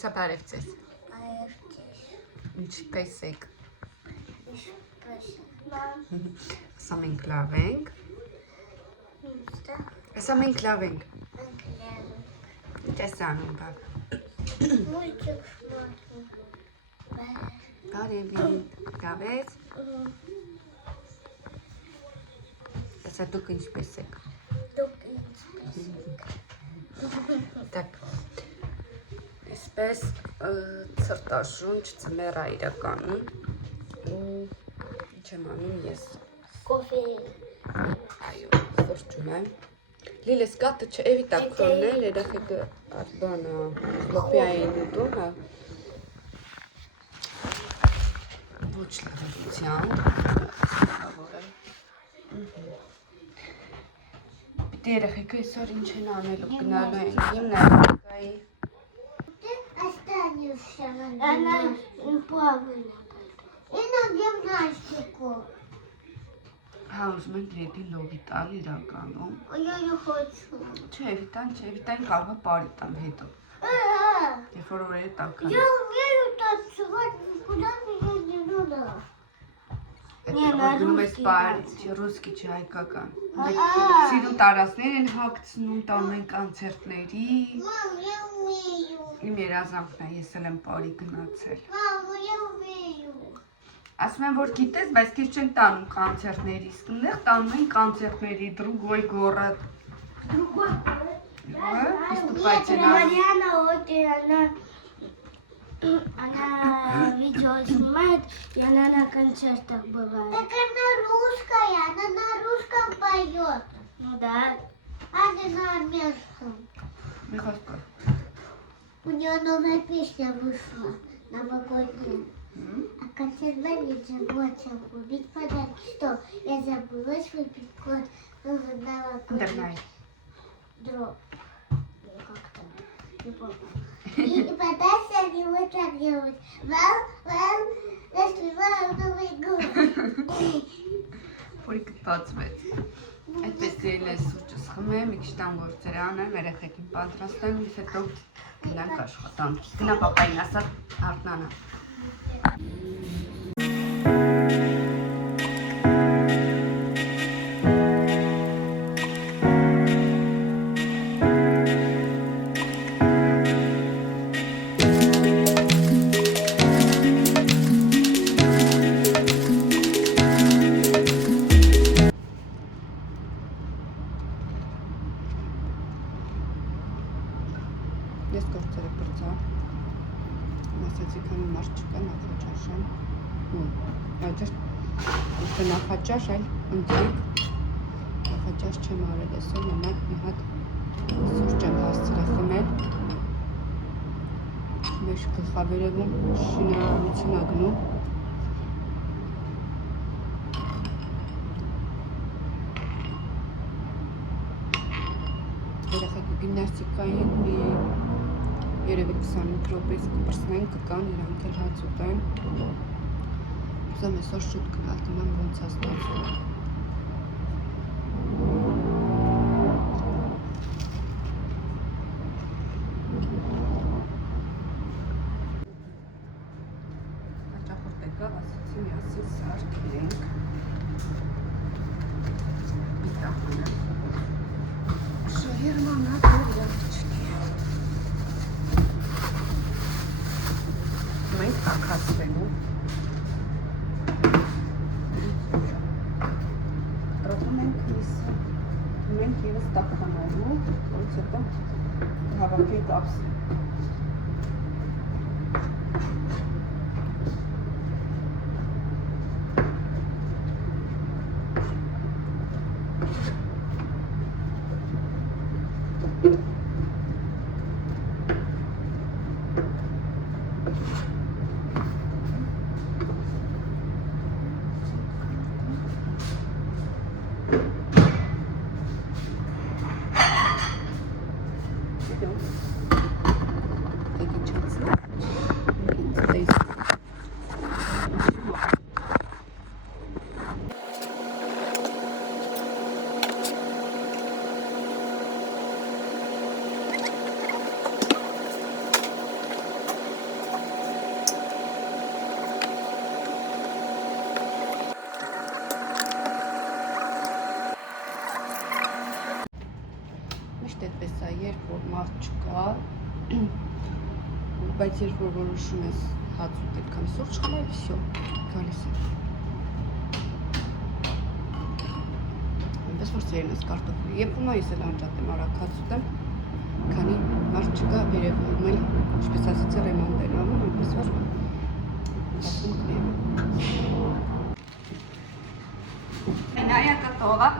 Լուսա բարև ձեզ։ Բարև ձեզ։ Ինչպես եք։ Ինչպես Ասա մենք լավ ենք։ Ինստա Ասա մենք լավ ենք։ անքլավ։ Ինչ ես անում, բավ։ Մультիկ смотрим։ Բարև, լավ ես։ Ասա դուք ինչպես եք։ Դուք ինչպես եք։ Так. Այսպես ցրտաշունչ ծմերա իրականում։ Ինչ եմ անում ես։ Կոֆե։ Այո, սրճում եմ։ Լիլես կատը չևիտա քրոնել, երեխեքը բանը լոփիա էին ուտում, հա։ Ոչ լավության։ Պիտի երեխեքը այսօր ինչ են անելու գնալու են գիմնաստիկայի։ Останешься на правильно. И на гимнастику. Հա, ուզում ենք դեպի լովի տալ իրականում։ Я не хочу. Չէ, վիտան կարող է բարի տալ հետո։ Երբ որ օրերը տալքան։ Я умею танцевать, никуда меня не надо. Գնում ես բարի, ռուսկի չի հայկական։ Սիրուն տարածներ են հագցնում, տանում են կոնցերտների։ Мам, я умею. Իմ երազանքն է, ես էլ եմ բարի գնացել։ Мама, я умею. Ասում եմ, որ գիտես, բայց քիչ չեն տանում կոնցերտների, իսկ այնտեղ տանում են կոնցերտների, другой город։ Другой. Выступайте на... Mariana, она видео снимает, и она на концертах бывает. Так она русская, она на русском поет. Ну да. А не на армянском. Михаил. У нее новая песня вышла, новогодняя. А концерт Валерия Гоцем купить подарки. Что? Я забыла свой пин-код. Интернет. Дроп. Как-то. Не помню. И подарки они вот так делают. Вам распеваем Новый год. Փորիկը բացվեց։ Այդպես դերել է սուրճը սխմեմ, մի քիչ տան գործերան եմ, երեխեքին պատրաստեմ, իսկ հետո գնանք աշխատանք։ Գնա պապային ասա արթնանա։ Ես գործերը բրծա, ասացի քանի մարդ չկա նախաճաշ եմ, այդպես նախաճաշ այլ ընտրիկ, նախաճաշ չեմ արել այսօր, նամակ մի հատ սուրճ եմ հասցրել խմել, մեր գլխավերևում շինարարություն ա գնում, երեխեքը գիմնաստիկային մի երևի 25 րոպեից կպրսնեն կկան, իրանք էլ հաց ուտեն։ Ուզում այսօր շուտ գնալ, դնամ ոնց է ստացվում։ Հաճախորդ եկավ, ասացի միասին սարքենք։ Միտախանը։ Շահերմանա դուրյավիչքի։ Մենք տակացվելու։ Տրովում ենք միսը։ Մենք եվս տակխանալու, որից հետո հավաքենք ապսի։ ճիշտ այդպես է, երբ որ մարդ չկա, բայց երբ որ որոշում ես հաց ուտել կամ սուրճ խմել, всё, գալիս է։ Այնպես որ սիրելին ես կարտոֆիլ։ Երբ ումա ես էլ անջատեմ արագ հաց ուտեմ, քանի մարդ չկա երևում էլ, ինչպես ասեցի, ռեմոնտ են անում, այնպես որ ասում կլինի։ Այնայա կտովա։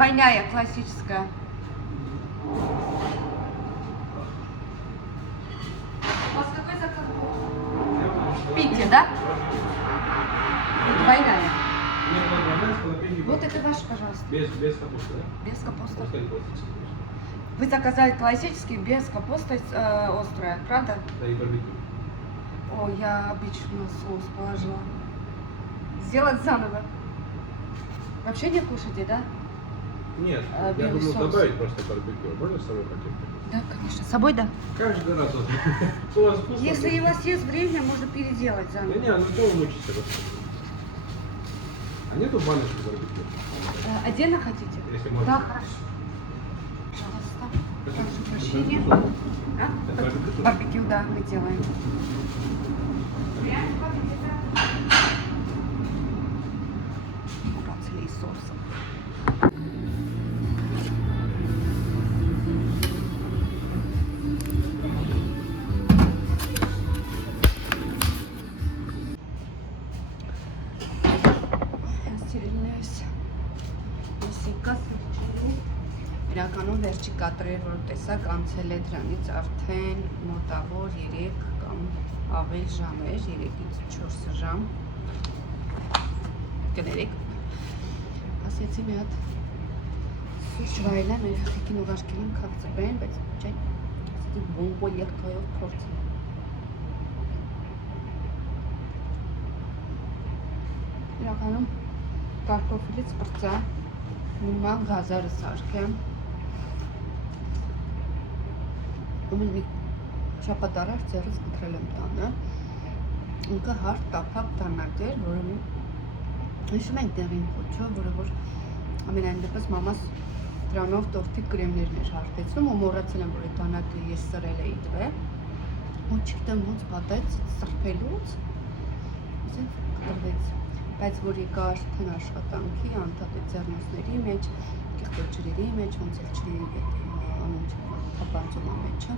Двойная, классическая. У вас какой заказ был? Питти, да? Двойная. Вот это ваш, пожалуйста. Без капусты, да? Без капусты. Пускай классический. Вы заказали классический без капусты острая, правда? Да, и барбекю. О, я обычно соус положила. Сделать заново. Вообще не кушаете, да? Нет, я белый думал соус. добавить просто барбекю. Можно с собой пакет? Да, конечно. С собой, да? Каждый раз вот. У вас вкусно? Если у вас есть время, можно переделать заново. Не, ну то вы мучите просто. А нету баночки барбекю? Отдельно хотите? Если можно. Да, хорошо. Пожалуйста. Прошу прощения. А? Это барбекю тоже? Барбекю, да, мы делаем. Бацели из соуса. Իրականում վերջի կադրեր, որ տեսակ անցել է դրանից արդեն մոտավոր 3 կամ ավել ժամ էր, 3-ից 4 ժամ։ Կներեք, ասեցի մի հատ սուրճ վայելեմ, մեր հղիկին ուղարկել եմ քաղցրվեն, բայց չէ, ասեցի բոմբոլ եղկայով փորձեմ։ Իրականում կարտոֆիլից պրծա, նման գազարը սարքեմ, մի շաբաթ առաջ ձեռս գտրել եմ տանը, ինքը հարթ տափակ տանակ էր, որը հիշում ենք տեղին խոչով, որը որ ամենայն դեպս մամաս դրանով տորթի կրեմներն էր հարթեցնում ու մոռացել եմ, որ այդ տանակը ես սրել էի տվել ու չգիտեմ ոնց պատեց սրբելուց, ասենք կտրվեց, բայց որ եկա արդեն աշխատանքի, անդադե ձեռնոցների մեջ, կեղտոր ջրերի մեջ, ոնց էլ ջրի թափանցումա մեջը,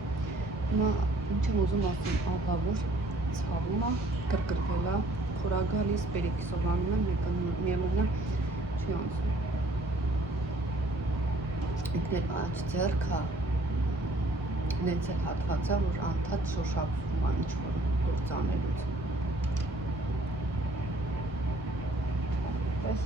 հիմա ինչ եմ ուզում ասեմ, ահա որ ցավում է, կրկրվել է, խորա գալիս, բերեկի սովանում եմ, մեկը միևնույնն է չի անցնում։ Ինքն էլ աջ ձեռքը նենց էլ հատված է, որ անդադ շոշափվում է ինչ-որ գործ անելուց։ Պես։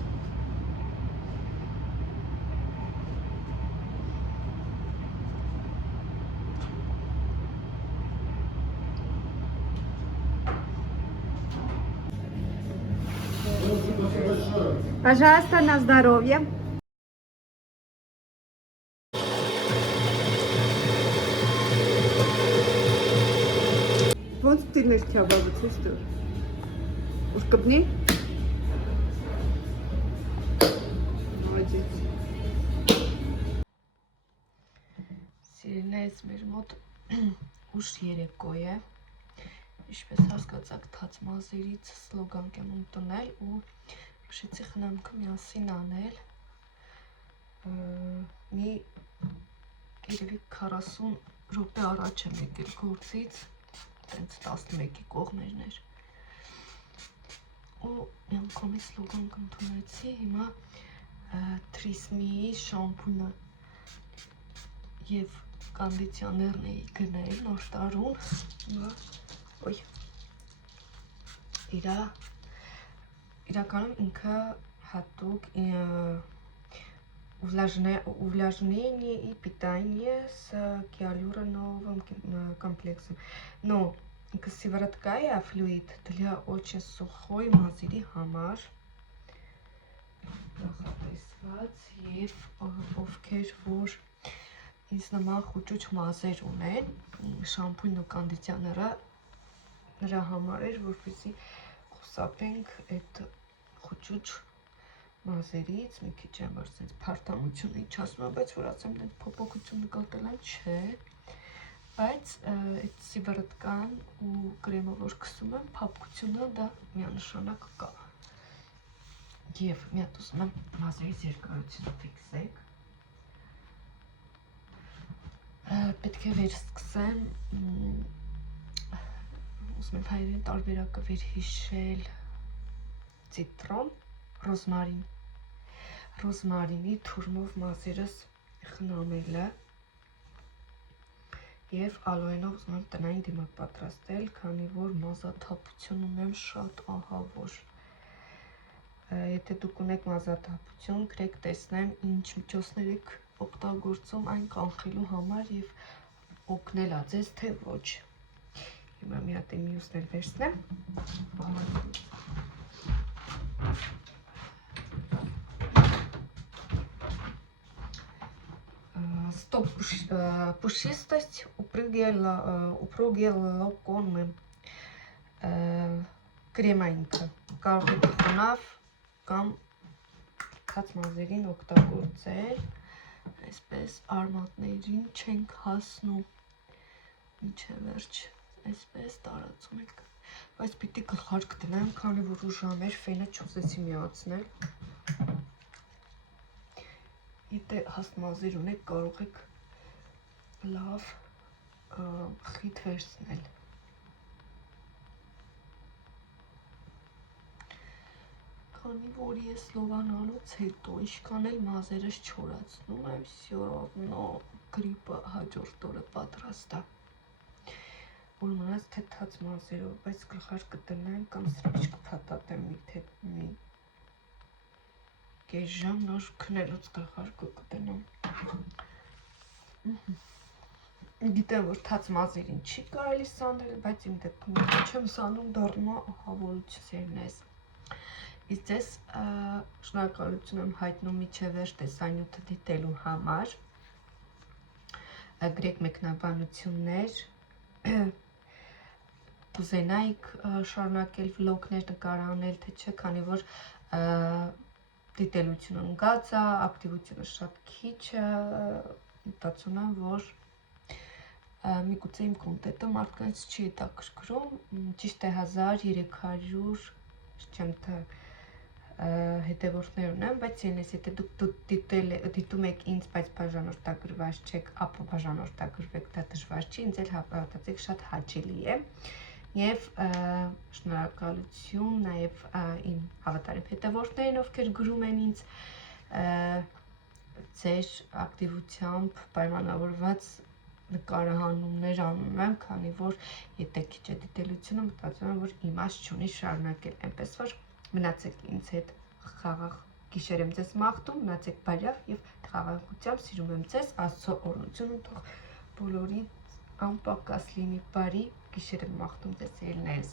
Пожалуйста, на здоровье. Ոնց դիրներ քյաբաբից ես դուր։ Ուր կբնի։ Молодец։ Սիրելիներս մեր մոտ ուշ երեկո է։ Ինչպես հասկացաք, թաց մազերից սլոգան եմ ընդունել ու քշեցի խնամքը միասին անել։ Մի երևի 40 րոպե առաջ եմ եկել գործից, տենց 11-ի կողմերն էր։ Ու մի անգամից սլոգան ընդունեցի, հիմա Tresemme-ի շամպունը և կոնդիցիոներն էի գնել նոր տարուն, ոյ, իրականում ինքը հատուկ увлажнение и питание с гиалуроновым комплексом. Но сывороткая флюид для очень сухой мазերի համար նախատեսված եւ ովքեր որ ինձ նման խուճուճ մազեր ունեն, շամպունն ու կոնդիցիոները նրա համար էր, որպեսզի խուսափենք այդ խուճուճ մազերից մի քիչ եմ որ sense փարտամությունը ինչ ասում եմ, բայց որ ասեմ դե փոփոխություն նկատել եմ, չէ։ Բայց այդ սիբարատկան ու կրեմը որ քսում եմ, փափկությունը դա միանշանակ կա։ Եվ մի հատ ուզում եմ մազերից երկարությունը ֆիքսեք։ Պետք է վեր սկսեմ, ուզում եմ հայերեն տարբերակը վեր հիշել, ցիտրոն, ռոզմարին, ռոզմարինի թուրմով մազերս խնամելը և ալոյենով ուզում եմ տնային դիմակ պատրաստել, քանի որ մազաթափություն ունեմ շատ ահավոր։ Եթե դուք ունեք մազաթափություն, գրեք տեսնեմ ինչ միջոցներ եք օգտագործում այն կանխելու համար և օգնել ա ձեզ, թե ոչ։ Հիմա մի հատ մյուսն էլ վերցնեմ։ Стоп пушистость, упругие локоны, կրեմայինքը, կարող եք խոնավ կամ թաց մազերին օգտագործել, այսպես արմատներին չենք հասնում, մինչև վերջ, այսպես տարածում ենք, բայց պիտի գլխարկ դնեմ, քանի որ ուժամ էր, ֆենը չուզեցի միացնել, եթե հաստ մազեր ունեք, կարող եք լավ խիտ վերցնել։ Քանի որ ես լովանալուց հետո ինչքան էլ մազերս չորացնում եմ, всё равно գրիպը հաջորդ օրը պատրաստ է։ Որ մնաց թե թաց մազերով, բայց գլխարկը դնեմ կամ սրիչ կփաթաթեմ մի կես ժամ նոր քնելուց գլխարկը կդնեմ։ Գիտեմ, որ թաց մազերին չի կարելի սանրել, բայց իմ դեպքում չեմ սանում դառնա ահավորություն ես։ Իսկ ձեզ շնորհակալություն եմ հայտնում միջև վերջ տեսանյութը դիտելու համար։ Գրեք մեկնաբանություններ, կուզենայիք շարունակել վլոգներ նկարանել, թե չէ, քանի որ դիտելությունը ընկած է, ակտիվությունը շատ քիչ է, մտածում եմ, որ միգուցե իմ կոնտենտը մարդկանց չի հետաքրքրում, ճիշտ է 1300 չեմ թե հետևորդներ ունեմ, բայց ինձ եթե դուք դիտում եք ինձ, բայց բաժանորդագրված չեք, ապա բաժանորդագրվեք, դա դժվար չի, ինձ էլ հավատացեք շատ հաճելի է և շնորհակալություն նաև իմ հավատարիմ հետևորդներին, ովքեր գրում են ինձ ձեր ակտիվությամբ պայմանավորված նկարահանումներ անում եմ, քանի որ եթե քիչ է դիտելությունը, մտածում եմ, որ իմաստ չունի շարունակել, այնպես որ մնացեք ինձ հետ խաղաղ գիշեր եմ ձեզ մաղթում, մնացեք բարյավ և խաղաղությամբ սիրում եմ ձեզ, Աստծո օրհնությունը թող բոլորի անպակաս լինի, բարի գիշեր եմ մաղթում ձեզ ելներս։